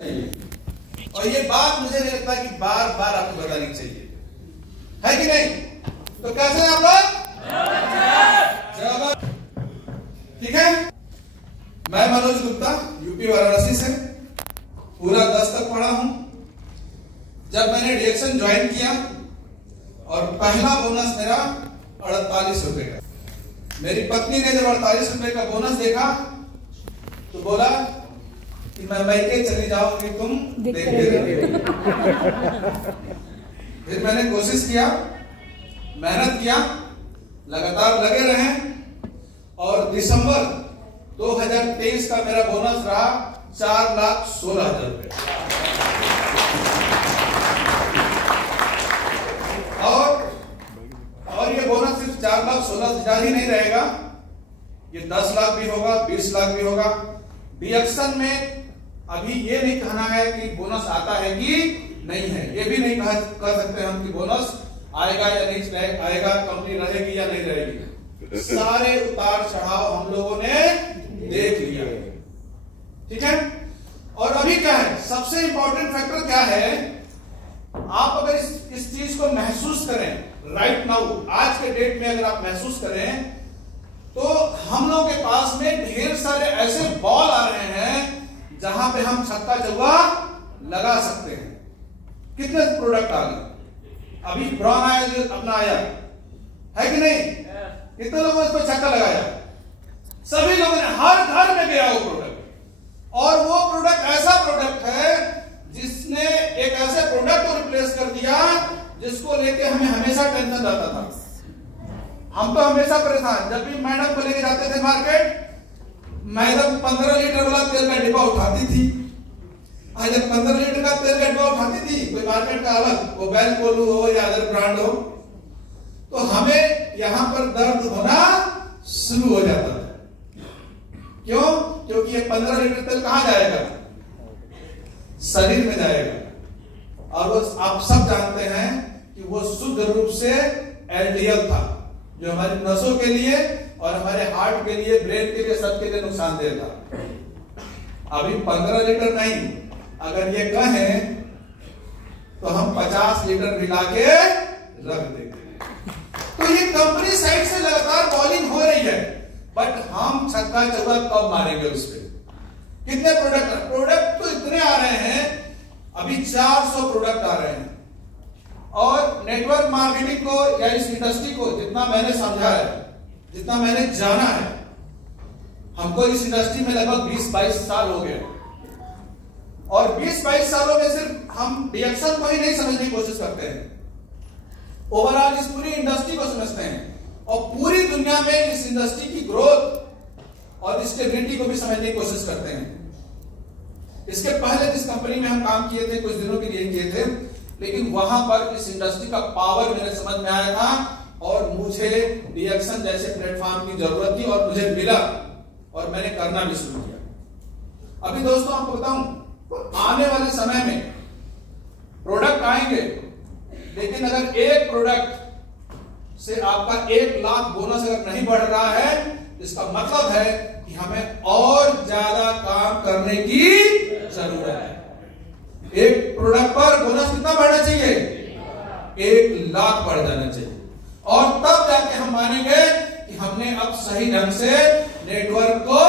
और ये बात मुझे नहीं लगता कि बार बार आपको बतानी चाहिए, है कि नहीं? तो कैसे आप लोग? जवाब ठीक है। मैं मनोज गुप्ता, यूपी वाराणसी से पूरा 10 तक पढ़ा हूं। जब मैंने डिएक्शन ज्वाइन किया और पहला बोनस मेरा 48 रुपए का, मेरी पत्नी ने जब 48 रुपए का बोनस देखा तो बोला कि मैं मैके चली जाऊंगी, तुम देखते रहो। फिर मैंने कोशिश किया, मेहनत किया, लगातार लगे रहे और दिसंबर 2023 का मेरा बोनस रहा 4,16,000 रुपए। और ये बोनस सिर्फ 4,16,000 ही नहीं रहेगा, ये 10 लाख भी होगा, 20 लाख भी होगा। डिएक्शन में अभी ये नहीं कहना है कि बोनस आता है कि नहीं है, ये भी नहीं कह सकते हम कि बोनस आएगा या नहीं आएगा, कंपनी रहेगी या नहीं रहेगी। सारे उतार चढ़ाव हम लोगों ने देख लिया, ठीक है। और अभी क्या है, सबसे इंपॉर्टेंट फैक्टर क्या है, आप अगर इस चीज को महसूस करें राइट नाउ, आज के डेट में अगर आप महसूस करें तो हम लोग के पास में ढेर सारे ऐसे बॉल आ रहे हैं जहां पे हम छक्का चौका लगा सकते हैं। कितने प्रोडक्ट आ गए, अभी ब्राउन आया जो अपना आया है कि नहीं, कितने लोगों ने इस पर छक्का लगाया? सभी लोगों ने, हर घर में गया वो प्रोडक्ट। और वो प्रोडक्ट ऐसा प्रोडक्ट है जिसने एक ऐसे प्रोडक्ट को रिप्लेस कर दिया जिसको लेके हमें हमेशा टेंशन रहता था। हम तो हमेशा परेशान, जब भी मैडम को लेके जाते थे मार्केट, मैडम 15 लीटर वाला तेल का डिब्बा उठाती थी। आज जब 15 लीटर का तेल का डिब्बा उठाती थी, कोई मार्केट का अलग, वो वेलपुल हो या अदर ब्रांड हो, तो हमें यहां पर दर्द होना शुरू हो जाता था। क्यों? क्योंकि ये 15 लीटर तेल कहां जाएगा? शरीर में जाएगा। और वो आप सब जानते हैं कि वो शुद्ध रूप से एलडीएल था, जो हमारी नसों के लिए और हमारे हार्ट के लिए, ब्रेन के लिए, सबके लिए नुकसानदेह था। अभी 15 लीटर नहीं, अगर ये कहें तो हम 50 लीटर मिला के रख देंगे। तो ये कंपनी साइड से लगातार बॉलिंग हो रही है, बट हम छक्का चौका कब मारेंगे उस पर? कितने प्रोडक्ट तो इतने आ रहे हैं, अभी 400 प्रोडक्ट आ रहे हैं। और नेटवर्क मार्केटिंग को या इस इंडस्ट्री को जितना मैंने समझा है, जितना मैंने जाना है, हमको इस इंडस्ट्री में लगभग 20-22 साल हो गए। और 20-22 सालों में सिर्फ हम डिएक्शन को ही नहीं समझने की कोशिश करते हैं, ओवरऑल इस पूरी इंडस्ट्री को समझते हैं और पूरी दुनिया में इस इंडस्ट्री की ग्रोथ और स्टेबिलिटी को भी समझने की कोशिश करते हैं। इसके पहले जिस कंपनी में हम काम किए थे, कुछ दिनों के लिए किए थे, लेकिन वहां पर इस इंडस्ट्री का पावर मेरे समझ में आया था और मुझे डिएक्शन जैसे प्लेटफॉर्म की जरूरत थी और मुझे मिला और मैंने करना भी शुरू किया। अभी दोस्तों आपको बताऊं, आने वाले समय में प्रोडक्ट आएंगे, लेकिन अगर एक प्रोडक्ट से आपका 1 लाख बोनस अगर नहीं बढ़ रहा है, इसका मतलब है कि हमें और ज्यादा काम करने की जरूरत है। एक प्रोडक्ट पर बोनस कितना बढ़ना चाहिए? 1 लाख बढ़ जाना चाहिए। और तब जाके हम मानेंगे कि हमने अब सही ढंग से नेटवर्क को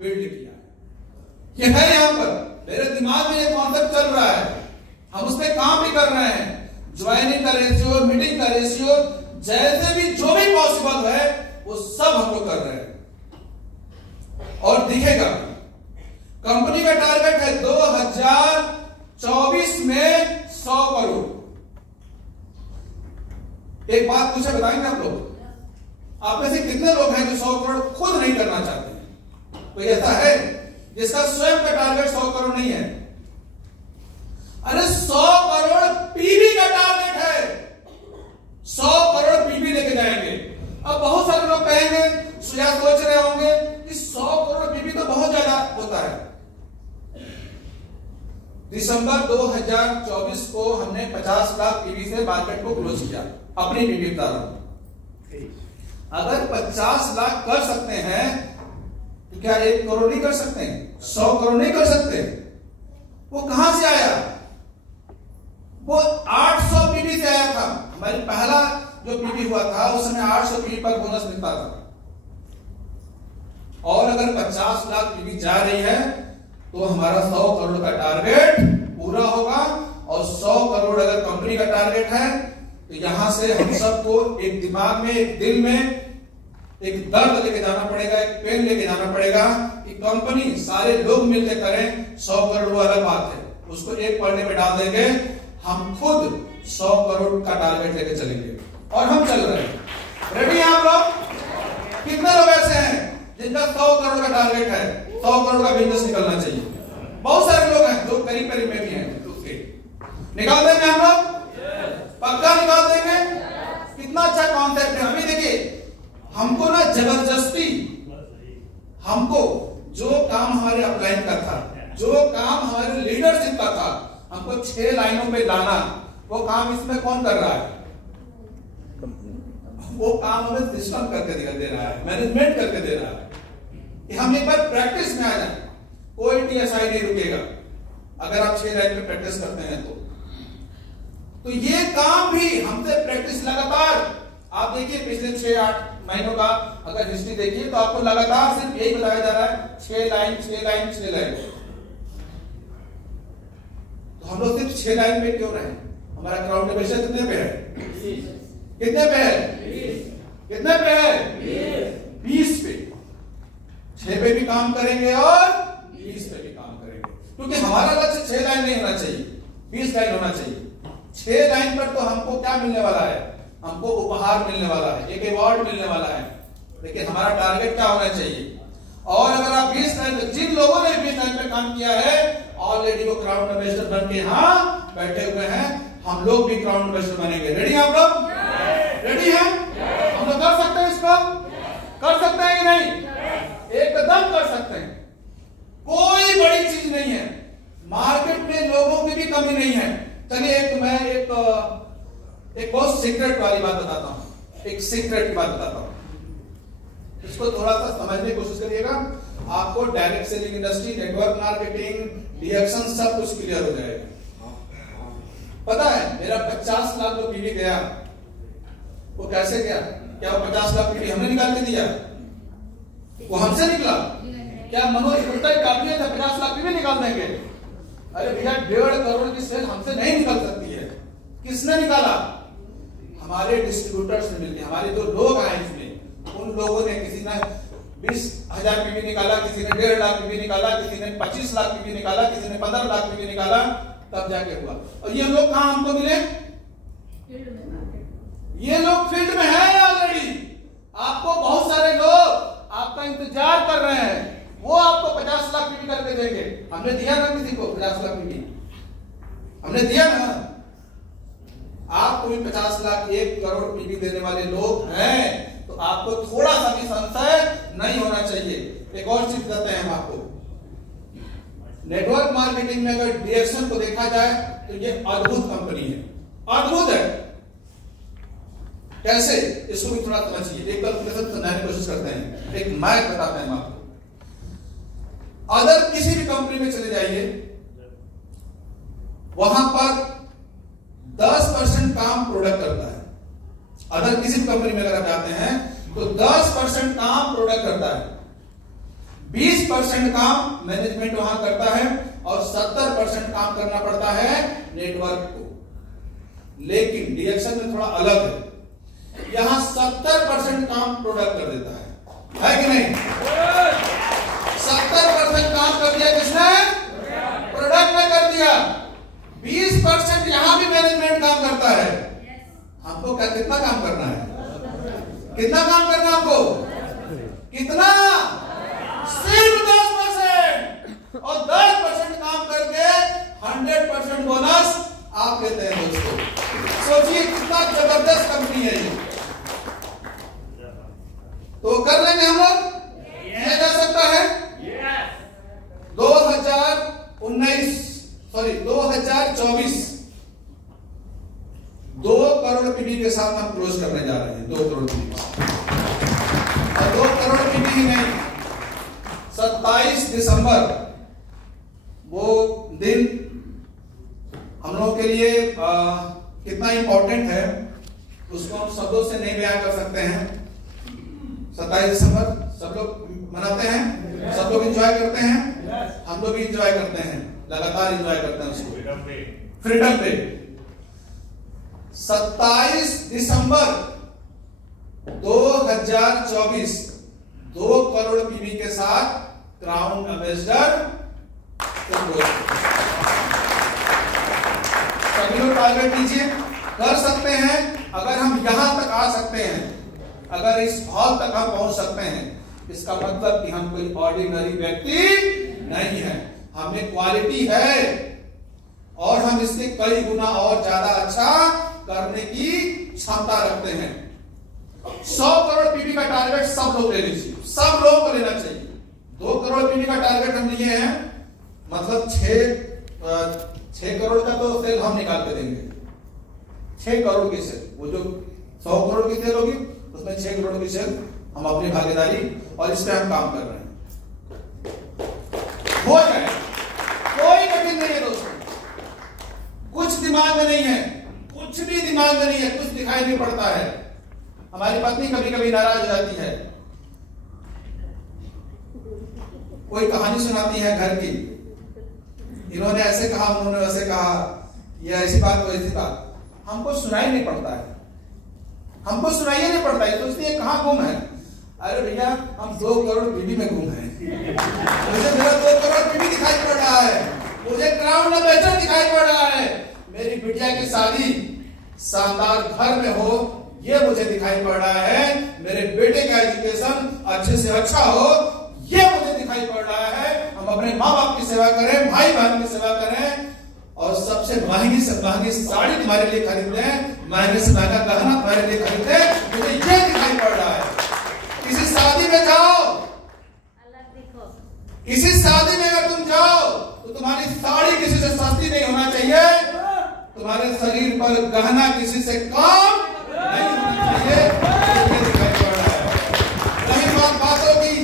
बिल्ड किया। ये है यहां पर मेरे दिमाग में ये कॉन्सेप्ट चल रहा है, हम उस पर काम भी कर रहे हैं। ज्वाइनिंग का रेशियो, मीटिंग का रेशियो, जैसे भी जो भी पॉसिबल है वो सब हम लोग कर रहे हैं और दिखेगा। कंपनी का टारगेट है 2024 में 100 करोड़। एक बात मुझे बताएंगे आप लोग, आप में से कितने लोग हैं जो 100 करोड़ खुद नहीं करना चाहते हैं? कोई ऐसा है जिसका स्वयं का टारगेट 100 करोड़ नहीं है? अरे 100 करोड़ पीवी का टारगेट है, 100 करोड़ पीवी लेके जाएंगे। अब बहुत सारे लोग कहेंगे, या सोच रहे होंगे कि 100 करोड़ पीवी तो बहुत ज्यादा होता है। दिसंबर 2024 को हमने 50 लाख पीवी से मार्केट को क्लोज किया, अपनी पीवी बता रहा हूं। अगर 50 लाख कर सकते हैं तो क्या 1 करोड़ नहीं कर सकते हैं? 100 करोड़ नहीं कर सकते? वो कहां से आया? वो 800 पीवी से आया था। हमारी पहला जो पीवी हुआ था उस समय 800 पीवी पर बोनस मिलता था। और अगर 50 लाख पीवी जा रही है तो हमारा 100 करोड़ का टारगेट पूरा होगा। और 100 करोड़ अगर कंपनी का टारगेट है तो यहां से हम सबको एक दिमाग में, एक दिल में एक दर्द लेके जाना पड़ेगा, एक पेन लेके जाना पड़ेगा कि कंपनी सारे लोग मिलकर करें 100 करोड़ वो अलग बात है, उसको एक पढ़ने पे डाल देंगे। हम खुद 100 करोड़ का टारगेट लेके चलेंगे और हम चल रहे हैं। रेडी हैं आप लोग? कितने लोग ऐसे हैं जिनका 100 करोड़ का टारगेट है, 100 करोड़ का बिजनेस निकलना चाहिए? बहुत सारे लोग हैं जो करीब करीब में भी हैं। निकाल देंगे हम लोग? पक्का निकाल देंगे? कितना अच्छा कॉन्सेप्ट है। अभी देखिए, हमको ना जबरदस्ती, हमको जो काम हमारे अपलाइन का था, जो काम हमारे लीडरशिप का था, हमको 6 लाइनों पे लाना, वो काम इसमें कौन कर रहा है? वो काम हमें सिस्टम करके दे रहा है, मैनेजमेंट करके दे रहा है कि हम एक बार प्रैक्टिस में आ जाए। कोई टीएसआई नहीं रुकेगा अगर आप 6 लाइन पे प्रैक्टिस करते हैं तो ये काम भी हमसे प्रैक्टिस लगातार। आप देखिए पिछले 6-8 महीनों का अगर हिस्ट्री देखिए तो आपको लगातार सिर्फ यही बताया जा रहा है 6 लाइन 6 लाइन 6 लाइन। तो हम लोग सिर्फ 6 लाइन पे क्यों रहे? हमारा क्राउड नेगोशिएशन कितने पे है? कितने पे है? कितने पे है? 20 पे। 6 पे भी काम करेंगे और 20 पे भी काम करेंगे, क्योंकि हमारा लक्ष्य 6 लाइन नहीं होना चाहिए, 20 लाइन होना चाहिए। 6 लाइन पर तो हमको क्या मिलने वाला है? हमको उपहार मिलने वाला है, एक अवार्ड मिलने वाला है। लेकिन हमारा टारगेट क्या होना चाहिए? और अगर आप 20 लाइन, जिन लोगों ने 20 लाइन पे काम किया है ऑलरेडी वो क्राउड एम्बेसडर बन के यहां बैठे हुए हैं। हम लोग भी क्राउड एम्बेसडर बनेंगे। रेडी आप लोग? रेडी हैं? हम लोग कर सकते हैं इसको? कर सकते हैं कि नहीं? एकदम कर सकते हैं। कोई बड़ी चीज नहीं है, मार्केट में लोगों की भी कमी नहीं है। चलिए मैं एक बहुत सीक्रेट वाली बात बताता हूं, एक सीक्रेट की बात बताता हूं। इसको थोड़ा सा समझने की कोशिश करिएगा, आपको direct selling industry, network marketing, डिएक्शन सब कुछ क्लियर हो जाएगा। पता है मेरा 50 लाख जो पीवी गया वो कैसे गया? क्या वो 50 लाख पीवी हमने निकाल के दिया? वो हमसे निकला? क्या मनोज गुप्ता एक आदमी था 50 लाख पीवी निकाल देंगे? अरे भैया 1.5 करोड़ की सेल हमसे नहीं निकल सकती है। किसने निकाला? हमारे डिस्ट्रीब्यूटर्स ने मिलकर, हमारे जो लोग आए इसमें उन लोगों ने, किसी ने 20,000 पीवी निकाला, किसी ने 1.5 लाख पीवी निकाला, किसी ने 25 लाख पीवी निकाला, किसी ने 15 लाख पीवी निकाला, तब जाके हुआ। और ये लोग कहां हमको मिले? ये लोग फील्ड में है ऑलरेडी। आपको बहुत सारे लोग आपका इंतजार कर रहे हैं, वो आपको 50 लाख पीवी करके देंगे। हमने दिया ना किसी को 50 लाख पीवी? हमने दिया ना? आपको भी 50 लाख 1 करोड़ पीवी देने वाले लोग हैं, तो आपको थोड़ा सा भी संशय नहीं होना चाहिए। एक और चीज बताते हैं हम आपको, नेटवर्क मार्केटिंग में अगर डिएक्शन को देखा जाए तो ये अद्भुत कंपनी है, अद्भुत है। कैसे? इसको भी थोड़ा समझिए, एक कैलकुलेशन समझाने की कोशिश करते हैं, एक मैथ बताते हैं हम आपको। अगर किसी भी कंपनी में चले जाइए, वहां पर 10% काम प्रोडक्ट करता है। अगर किसी भी कंपनी में अगर आप जाते हैं तो 10% काम प्रोडक्ट करता है, 20% काम मैनेजमेंट वहां करता है और 70% काम करना पड़ता है नेटवर्क को। लेकिन डिएक्शन में थोड़ा अलग है, यहां 70% काम प्रोडक्ट कर देता है कि नहीं? 70% काम कर दिया किसने? प्रोडक्ट ने कर दिया। 20% यहां भी मैनेजमेंट काम करता है। हमको क्या कितना काम करना है? कितना काम करना है हमको? कितना? सिर्फ 10%। और 10% काम करके 100% बोनस आप लेते हैं दोस्तों। सोचिए कितना जबरदस्त कंपनी है ये। तो कर लेंगे हम लोग? किया जा सकता है? 2024 2 करोड़ पीवी के साथ हम क्लोज करने जा रहे हैं। 2 करोड़ पीवी और 2 करोड़ पीवी ही नहीं, 27 दिसंबर वो दिन लोगों के लिए कितना इंपॉर्टेंट है उसको हम शब्दों से नहीं बयां कर सकते हैं। 27 दिसंबर सब लोग मनाते हैं, सब लोग एंजॉय करते हैं, हम लोग भी एंजॉय करते हैं, लगातार एंजॉय करते हैं उसको, फ्रीडम डे। 27 दिसंबर 2024 2 करोड़ पीवी के साथ क्राउन एम्बेसडर सभी लोग टारगेट कीजिए, कर सकते हैं। अगर हम यहां तक आ सकते हैं, अगर इस हॉल तक हम पहुंच सकते हैं, इसका मतलब कि हम कोई ऑर्डिनरी व्यक्ति नहीं है, हमें क्वालिटी है और हम इससे कई गुना और ज्यादा अच्छा करने की क्षमता रखते हैं। 100 करोड़ पीवी का टारगेट सब लोग ले लीजिए, सब लोगों को लेना चाहिए। 2 करोड़ पीवी का टारगेट हम लिए हैं, मतलब 6 करोड़ का तो सेल हम निकाल के देंगे। 6 करोड़ की सेल, वो जो 100 करोड़ की सेल होगी उसमें 6 करोड़ की सेल हम अपनी भागीदारी और इस पे हम काम कर रहे हैं, हो जाए। कोई कठिन नहीं है दोस्तों, कुछ दिमाग में नहीं है, कुछ भी दिमाग में नहीं है, कुछ दिखाई नहीं पड़ता है। हमारी पत्नी कभी कभी नाराज हो जाती है, कोई कहानी सुनाती है घर की, इन्होंने ऐसे कहा, उन्होंने वैसे कहा, ये ऐसी बात वैसी बात, हमको सुनाई नहीं पड़ता है, हमको सुनाई नहीं पड़ता है। तो इसलिए कहां गुम है? अरे भैया हम 2 करोड़ पीवी में गुम हैं। मुझे मेरा 2 करोड़ पीवी दिखाई पड़ रहा है, मुझे क्राउन एम्बेसडर दिखाई पड़ रहा है, मेरी बिटिया की शादी शानदार घर में हो ये मुझे दिखाई पड़ रहा है, मेरे बेटे का एजुकेशन अच्छे से अच्छा हो ये मुझे दिखाई पड़ रहा है। हम अपने माँ बाप की सेवा करें, भाई बहन की सेवा करें और सबसे महंगी से महंगी साड़ी तुम्हारे लिए खरीदते हैं, महंगे से महंगा गहना तुम्हारे लिए खरीदते हैं, मुझे ये दिखाई पड़ रहा है। किसी शादी में जाओ, किसी शादी में अगर तुम जाओ तो तुम्हारी साड़ी किसी से सस्ती नहीं होना चाहिए, तुम्हारे शरीर पर गहना किसी से कम नहीं होना चाहिए, ये दिखाई पड़ रहा है। रही बातों की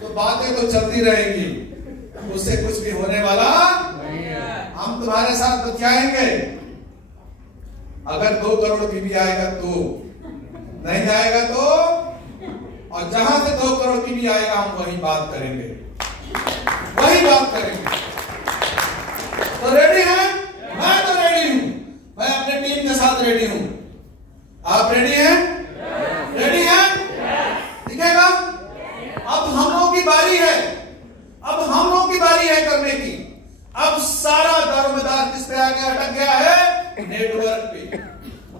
तो बातें तो चलती रहेगी, उससे कुछ भी होने वाला हम तुम्हारे साथ बतियाएंगे। अगर 2 करोड़ पीवी आएगा तो, नहीं आएगा तो, और जहां से 2 करोड़ पीवी आएगा हम वही बात करेंगे, वही बात करेंगे। तो रेडी हैं? मैं तो रेडी हूं, मैं अपने टीम के साथ रेडी हूं। आप रेडी हैं? रेडी हैं? दिखेगा? अब हम लोगों की बारी है, अब हम लोगों की बारी है करने की। अब सारा दारोमदार किस पे आके अटक गया है? नेटवर्क पे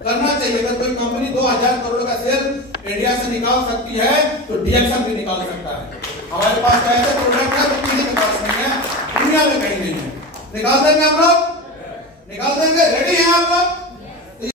करना चाहिए। अगर कोई कंपनी 2000 करोड़ का सेल इंडिया से निकाल सकती है तो डीएक्सएम भी निकाल सकता है। हमारे पास ऐसे प्रोडक्ट है तो किसी के पास नहीं है, दुनिया में कहीं नहीं है। निकाल देंगे हम लोग, निकाल देंगे। रेडी हैं आप लोग?